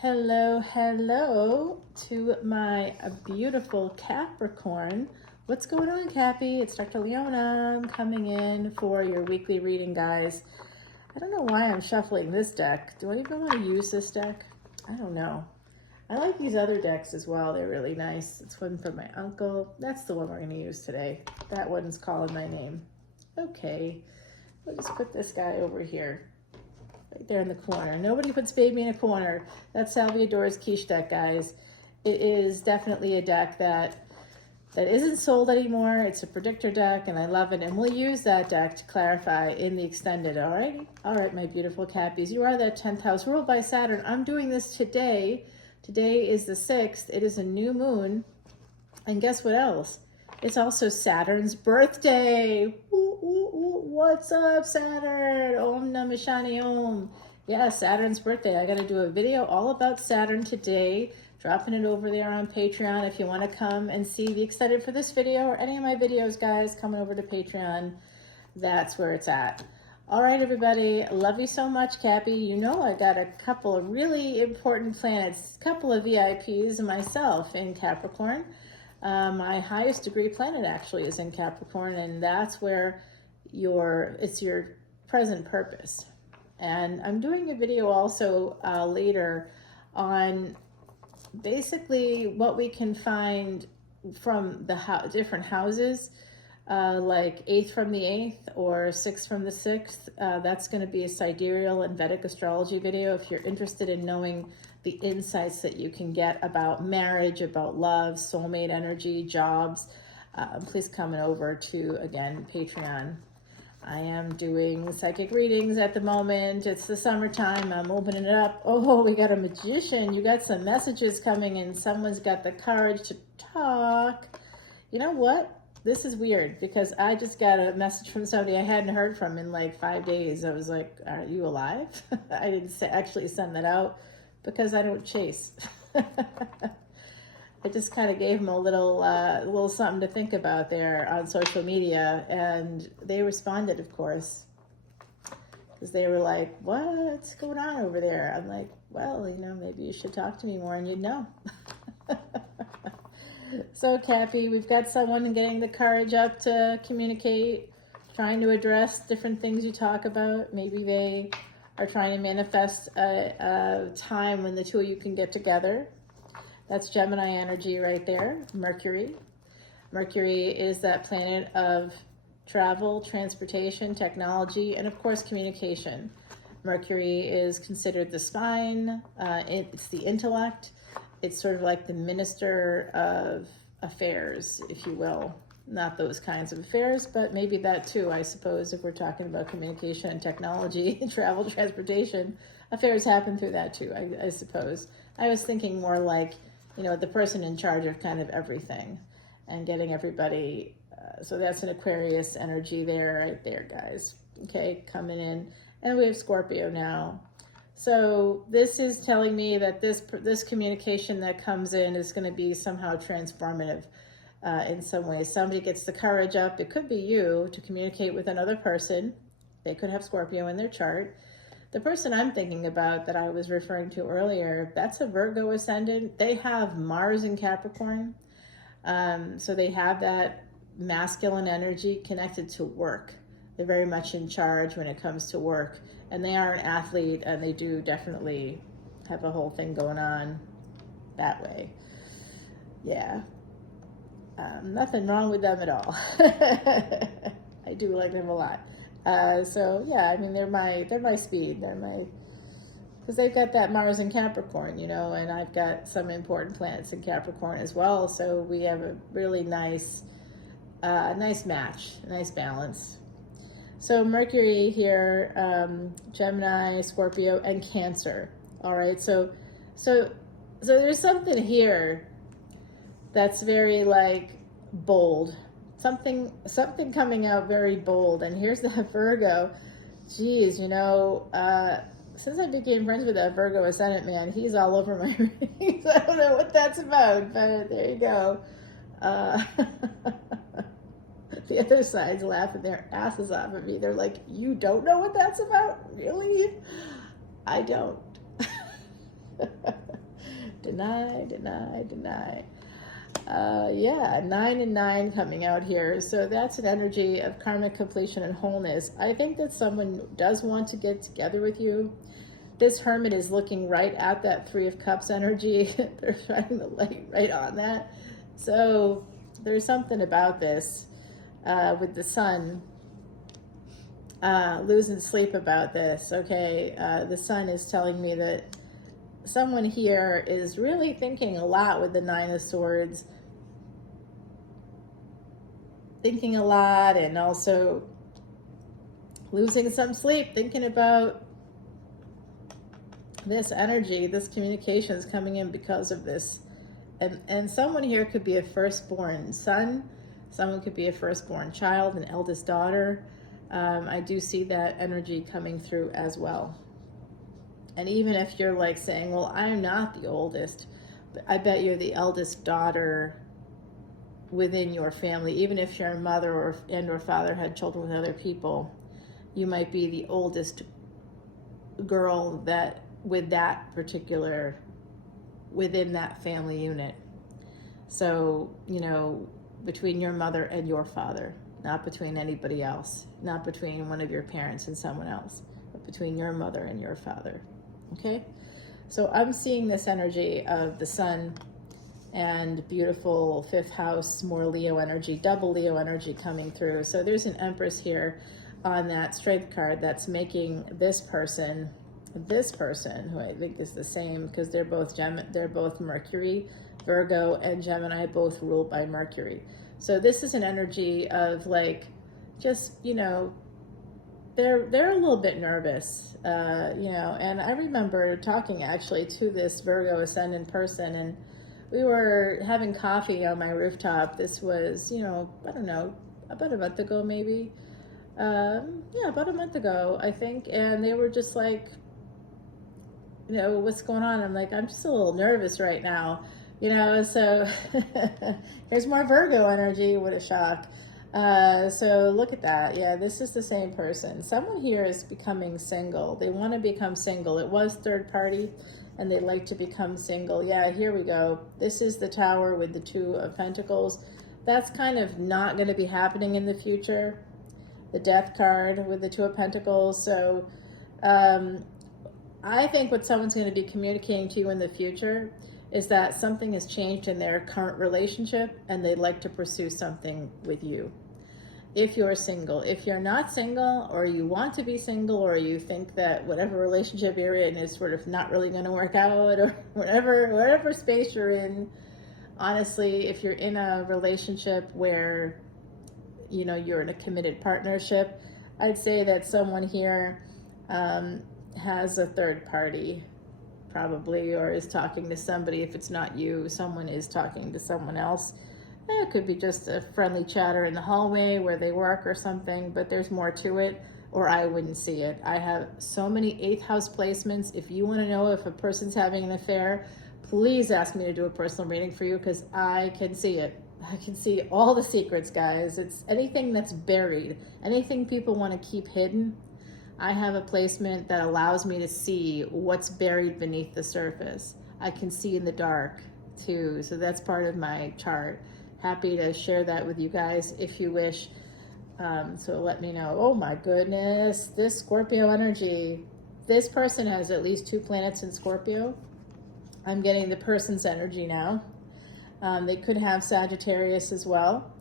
Hello, hello to my beautiful Capricorn. What's going on, Cappy? It's Dr. Leona. I'm coming in for your weekly reading, guys. I don't know why I'm shuffling this deck. Do I even want to use this deck? I don't know. I like these other decks as well. They're really nice. It's one from my uncle. That's the one we're going to use today. That one's calling my name. Okay, we'll just put this guy over here. Right there in the corner. Nobody puts baby in a corner. That's Salvador's quiche deck, guys. It is definitely a deck that isn't sold anymore. It's a predictor deck, and I love it. And we'll use that deck to clarify in the extended, all right? All right, my beautiful Cappies. You are that 10th house ruled by Saturn. I'm doing this today. Today is the 6th. It is a new moon. And guess what else? It's also Saturn's birthday. Ooh, ooh, ooh. What's up, Saturn? Om Namah Shani Om. Yeah, Saturn's birthday. I got to do a video all about Saturn today. Dropping it over there on Patreon. If you want to come and see the extended for this video or any of my videos, guys, coming over to Patreon. That's where it's at. All right, everybody. Love you so much, Cappy. You know I got a couple of really important planets, a couple of VIPs myself in Capricorn. My highest degree planet actually is in Capricorn, and that's where it's your present purpose. And I'm doing a video also later on basically what we can find from the different houses, like 8th from the 8th or 6th from the 6th. That's going to be a sidereal and Vedic astrology video if you're interested in knowing the insights that you can get about marriage, about love, soulmate energy, jobs. Please come over to, again, Patreon. I am doing psychic readings at the moment. It's the summertime. I'm opening it up. Oh, we got a magician. You got some messages coming in. Someone's got the courage to talk. You know what? This is weird because I just got a message from somebody I hadn't heard from in like 5 days. I was like, are you alive? I didn't actually send that out because I don't chase. I just kind of gave them a little something to think about there on social media, and they responded, of course, because they were like, what's going on over there? I'm like, well, maybe you should talk to me more and you'd know. So, Cappy, we've got someone getting the courage up to communicate, trying to address different things you talk about. Maybe they are trying to manifest a time when the two of you can get together. That's Gemini energy right there, Mercury. Mercury is that planet of travel, transportation, technology, and of course communication. Mercury is considered the spine. It's the intellect. It's sort of like the minister of affairs, if you will. Not those kinds of affairs, but maybe that too, I suppose, if we're talking about communication and technology, travel, transportation. Affairs happen through that too, I suppose. I was thinking more like, the person in charge of kind of everything and getting everybody. So that's an Aquarius energy there, right there, guys. Okay, coming in. And we have Scorpio now. So this is telling me that this communication that comes in is going to be somehow transformative in some way. Somebody gets the courage up. It could be you to communicate with another person. They could have Scorpio in their chart. The person I'm thinking about that I was referring to earlier, that's a Virgo ascendant. They have Mars in Capricorn. So they have that masculine energy connected to work. They're very much in charge when it comes to work. And they are an athlete, and they do definitely have a whole thing going on that way. Yeah. Nothing wrong with them at all. I do like them a lot. So yeah, they're my speed. Because they've got that Mars in Capricorn, and I've got some important planets in Capricorn as well. So we have a really nice match, nice balance. So Mercury here, Gemini, Scorpio, and Cancer. All right. So there's something here that's very bold. Something coming out very bold. And here's that Virgo. Geez, since I became friends with that Virgo ascendant man, he's all over my readings. I don't know what that's about, but there you go. The other side's laughing their asses off at me. They're like, you don't know what that's about? Really? I don't. Deny. Yeah, 9 and 9 coming out here. So that's an energy of karmic completion and wholeness. I think that someone does want to get together with you. This Hermit is looking right at that 3 of Cups energy. They're shining the light right on that. So there's something about this with the Sun. Losing sleep about this, okay? The Sun is telling me that someone here is really thinking a lot with the 9 of Swords. Thinking a lot and also losing some sleep, thinking about this energy, this communication is coming in because of this. And someone here could be a firstborn son, someone could be a firstborn child, an eldest daughter. I do see that energy coming through as well. And even if you're like saying, well, I'm not the oldest, but I bet you're the eldest daughter within your family. Even if your mother or father had children with other people, you might be the oldest girl that with that particular, within that family unit. So, you know, between your mother and your father, not between anybody else, not between one of your parents and someone else, but between your mother and your father. Okay? So I'm seeing this energy of the Sun and beautiful 5th house, more Leo energy, double Leo energy coming through. So there's an Empress here on that Strength card that's making this person, who I think is the same because they're both Mercury, Virgo, and Gemini, both ruled by Mercury. So this is an energy of like, just, you know, they're a little bit nervous, you know, and I remember talking actually to this Virgo Ascendant person, and we were having coffee on my rooftop. This was, you know, I don't know, about a month ago maybe. Yeah, about a month ago, I think. And they were just like, you know, what's going on? I'm like, I'm just a little nervous right now, you know, so here's more Virgo energy. What a shock. So look at that. Yeah, this is the same person. Someone here is becoming single. They want to become single. It was third party and they'd like to become single. Yeah, here we go. This is the Tower with the 2 of Pentacles. That's kind of not going to be happening in the future. The Death card with the 2 of Pentacles. So I think what someone's going to be communicating to you in the future is that something has changed in their current relationship and they'd like to pursue something with you. If you're single. If you're not single, or you want to be single, or you think that whatever relationship you're in is sort of not really going to work out, or whatever space you're in, honestly, if you're in a relationship where, you know, you're in a committed partnership, I'd say that someone here has a third party, probably, or is talking to somebody. If it's not you, someone is talking to someone else. It could be just a friendly chatter in the hallway where they work or something, but there's more to it, or I wouldn't see it. I have so many 8th house placements. If you want to know if a person's having an affair, please ask me to do a personal reading for you, because I can see it. I can see all the secrets, guys. It's anything that's buried, anything people want to keep hidden. I have a placement that allows me to see what's buried beneath the surface. I can see in the dark too, so that's part of my chart. Happy to share that with you guys if you wish. So let me know. Oh my goodness, this Scorpio energy. This person has at least 2 planets in Scorpio. I'm getting the person's energy now. They could have Sagittarius as well,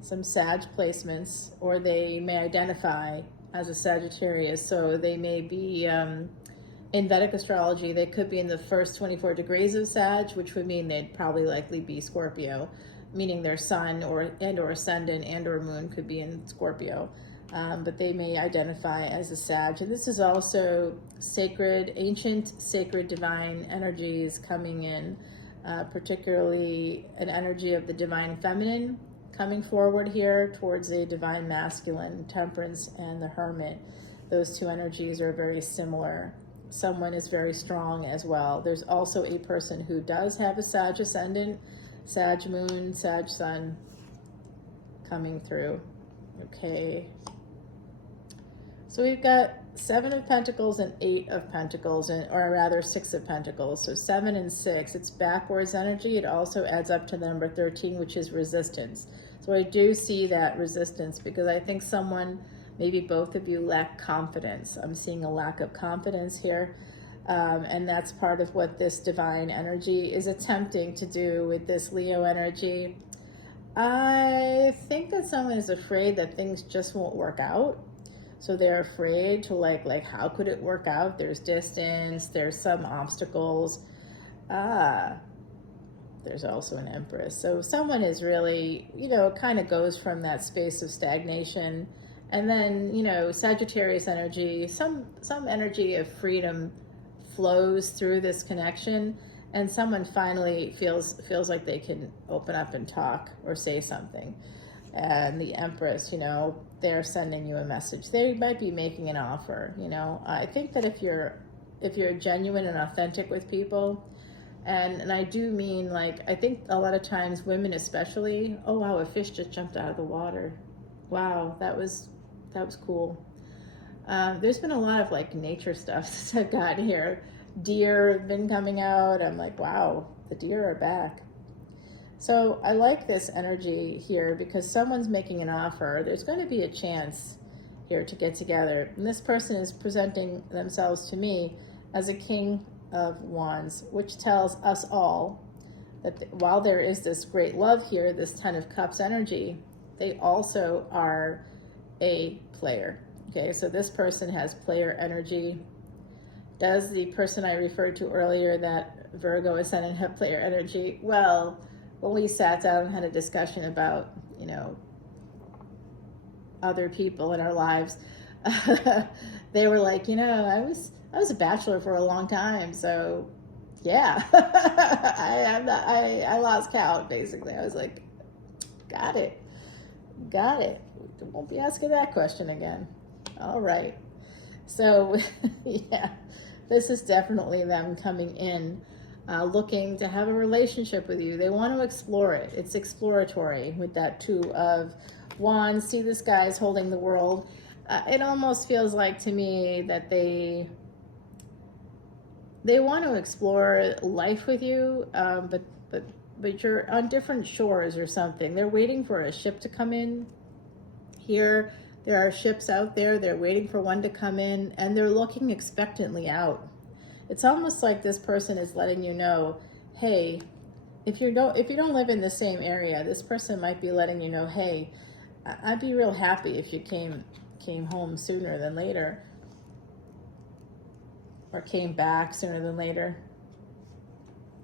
some Sag placements, or they may identify as a Sagittarius. So they may be, in Vedic astrology, they could be in the first 24 degrees of Sag, which would mean they'd probably likely be Scorpio, meaning their sun or ascendant and or moon could be in Scorpio. But they may identify as a Sag. And this is also sacred, ancient, sacred, divine energies coming in, particularly an energy of the divine feminine coming forward here towards a divine masculine, Temperance and the Hermit. Those 2 energies are very similar. Someone is very strong as well. There's also a person who does have a Sag ascendant, Sag moon, Sag sun coming through. Okay. So we've got Seven of Pentacles and Eight of Pentacles, or rather Six of Pentacles. So 7 and 6, it's backwards energy. It also adds up to the number 13, which is resistance. So I do see that resistance because I think someone, maybe both of you, lack confidence. I'm seeing a lack of confidence here. And that's part of what this divine energy is attempting to do with this Leo energy. I think that someone is afraid that things just won't work out. So they're afraid to like how could it work out? There's distance, there's some obstacles. There's also an Empress. So someone is really, kind of goes from that space of stagnation. And then, Sagittarius energy, some energy of freedom flows through this connection. And someone finally feels like they can open up and talk or say something. And the Empress, they're sending you a message. They might be making an offer. I think that if you're genuine and authentic with people, and I do mean, I think a lot of times women especially, oh wow, a fish just jumped out of the water. Wow, that was cool. There's been a lot of nature stuff since I've gotten here. Deer have been coming out. I'm like, wow, the deer are back. So I like this energy here because someone's making an offer. There's going to be a chance here to get together. And this person is presenting themselves to me as a King of Wands, which tells us all that while there is this great love here, this Ten of Cups energy, they also are a player. Okay, so this person has player energy. Does the person I referred to earlier, that Virgo Ascendant, have player energy? Well, when we sat down and had a discussion about, other people in our lives, they were like, I was a bachelor for a long time, so yeah, I lost count, basically. I was like, got it. Won't be asking that question again. All right. So, yeah, this is definitely them coming in, looking to have a relationship with you. They want to explore it. It's exploratory with that Two of Wands. See, this guy is holding the world. It almost feels like to me that they want to explore life with you, but you're on different shores or something. They're waiting for a ship to come in. Here, there are ships out there. They're waiting for one to come in, and they're looking expectantly out. It's almost like this person is letting you know, hey, if you don't live in the same area, this person might be letting you know, hey, I'd be real happy if you came home sooner than later, or came back sooner than later,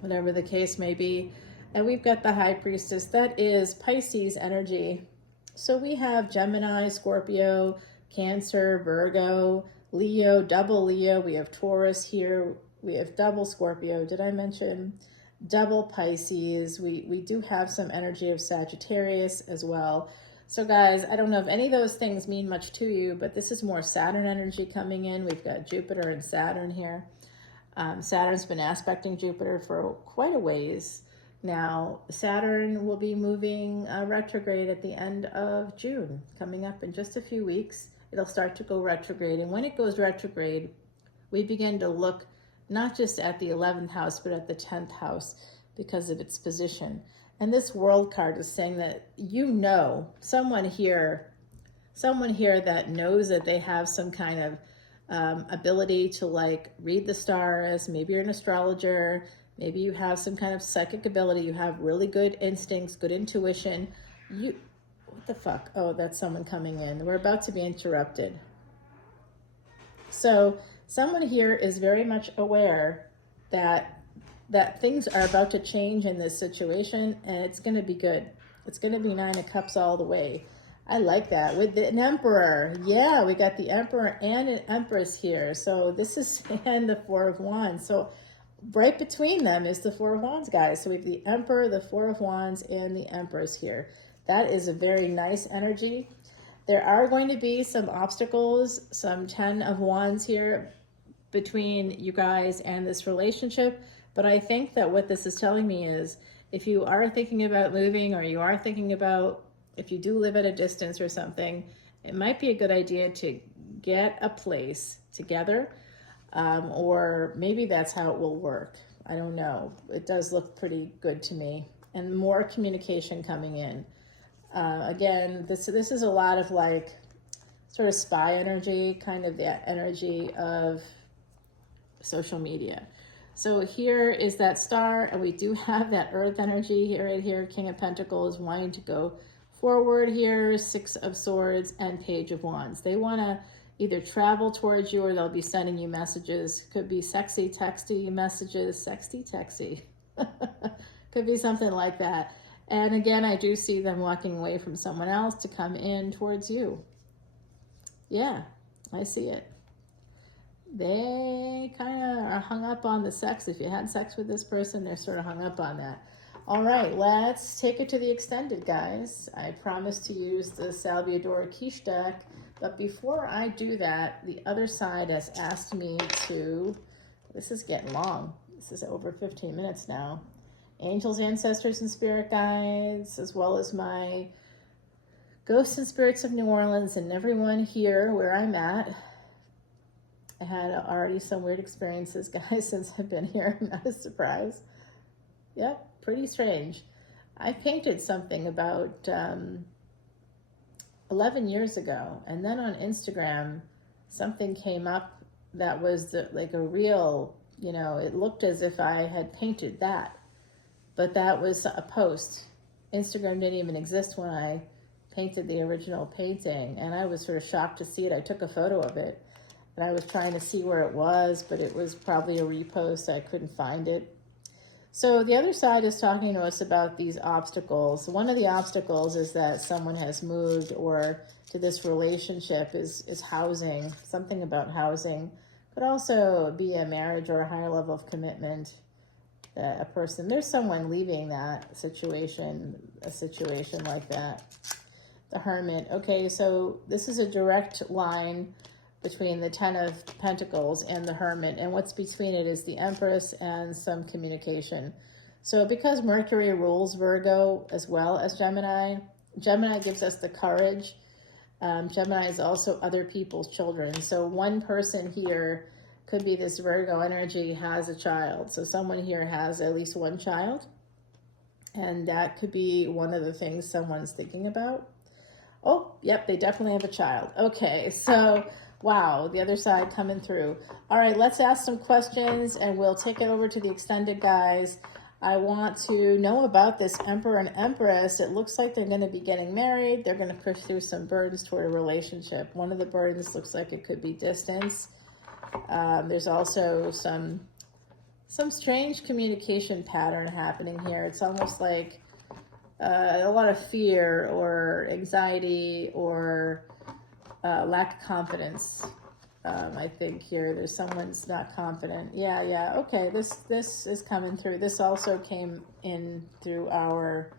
whatever the case may be. And we've got the High Priestess. That is Pisces energy. So we have Gemini, Scorpio, Cancer, Virgo, Leo, double Leo. We have Taurus here. We have double Scorpio. Did I mention double Pisces? We do have some energy of Sagittarius as well. So guys, I don't know if any of those things mean much to you, but this is more Saturn energy coming in. We've got Jupiter and Saturn here. Saturn's been aspecting Jupiter for quite a ways. Now, Saturn will be moving retrograde at the end of June, coming up in just a few weeks. It'll start to go retrograde. And when it goes retrograde, we begin to look not just at the 11th house, but at the 10th house because of its position. And this world card is saying that someone here that knows that they have some kind of ability to read the stars. Maybe you're an astrologer. Maybe you have some kind of psychic ability. You have really good instincts, good intuition. What the fuck? Oh, that's someone coming in. We're about to be interrupted. So someone here is very much aware that things are about to change in this situation, and it's going to be good. It's going to be 9 of Cups all the way. I like that. With an Emperor. Yeah, we got the Emperor and an Empress here. So this is, and the Four of Wands. So right between them is the Four of Wands, guys. So we have the Emperor, the Four of Wands, and the Empress here. That is a very nice energy. There are going to be some obstacles, some 10 of Wands here between you guys and this relationship. But I think that what this is telling me is if you are thinking about moving, or you are thinking about if you do live at a distance or something, it might be a good idea to get a place together, or maybe that's how it will work. I don't know. It does look pretty good to me. And more communication coming in. Again, this is a lot of like sort of spy energy, kind of that energy of social media. So here is that star, and we do have that earth energy here, right here. King of Pentacles wanting to go forward here, Six of Swords and Page of Wands. They want to either travel towards you or they'll be sending you messages. Could be sexy, texty messages, sexy, texty. Could be something like that. And again, I do see them walking away from someone else to come in towards you. Yeah, I see it. They kind of are hung up on the sex. If you had sex with this person, they're sort of hung up on that. All right, let's take it to the extended, guys. I promised to use the Salviador Quiche deck, but before I do that, the other side has asked me to, this is getting long. This is over 15 minutes now. Angels, ancestors, and spirit guides, as well as my ghosts and spirits of New Orleans and everyone here where I'm at. I had already some weird experiences, guys, since I've been here. Not a surprise. Yep, pretty strange. I painted something about 11 years ago, and then on Instagram, something came up that was like a real, you know, it looked as if I had painted that, but that was a post. Instagram didn't even exist when I painted the original painting, and I was sort of shocked to see it. I took a photo of it, and I was trying to see where it was, but it was probably a repost. I couldn't find it. So the other side is talking to us about these obstacles. One of the obstacles is that someone has moved, or to this relationship is housing, something about housing. Could also be a marriage or a higher level of commitment. That a person, there's someone leaving that situation, a situation like that. The Hermit. Okay, so this is a direct line between the Ten of Pentacles and the Hermit, and what's between it is the Empress and some communication. So because Mercury rules Virgo as well as Gemini, Gemini gives us the courage. Gemini is also other people's children. So one person here could be this Virgo energy has a child. So someone here has at least one child, and that could be one of the things someone's thinking about. Oh, yep, they definitely have a child. Okay, so wow, the other side coming through. All right, let's ask some questions and we'll take it over to the extended, guys. I want to know about this Emperor and Empress. It looks like they're going to be getting married. They're going to push through some burdens toward a relationship. One of the burdens looks like it could be distance. There's also some strange communication pattern happening here. It's almost like a lot of fear or anxiety or lack of confidence. I think here there's someone's not confident. Yeah. Okay, this is coming through. This also came in through our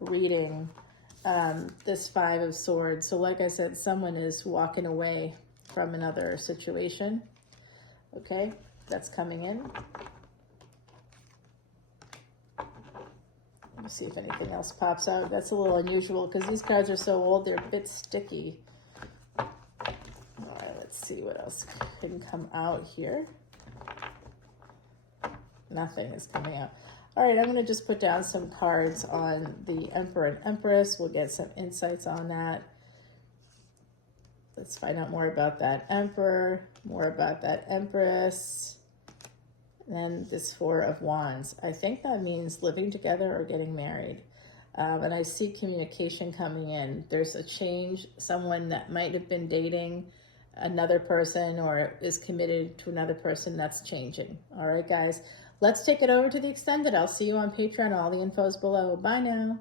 reading, this Five of Swords. So like I said, someone is walking away from another situation. Okay, that's coming in. Let's see if anything else pops out. That's a little unusual because these cards are so old, they're a bit sticky. All right, let's see what else can come out here. Nothing is coming out. All right, I'm going to just put down some cards on the Emperor and Empress. We'll get some insights on that. Let's find out more about that Emperor, more about that Empress. And then this Four of Wands. I think that means living together or getting married. And I see communication coming in. There's a change. Someone that might have been dating another person or is committed to another person, that's changing. All right, guys. Let's take it over to the extended. I'll see you on Patreon. All the info is below. Bye now.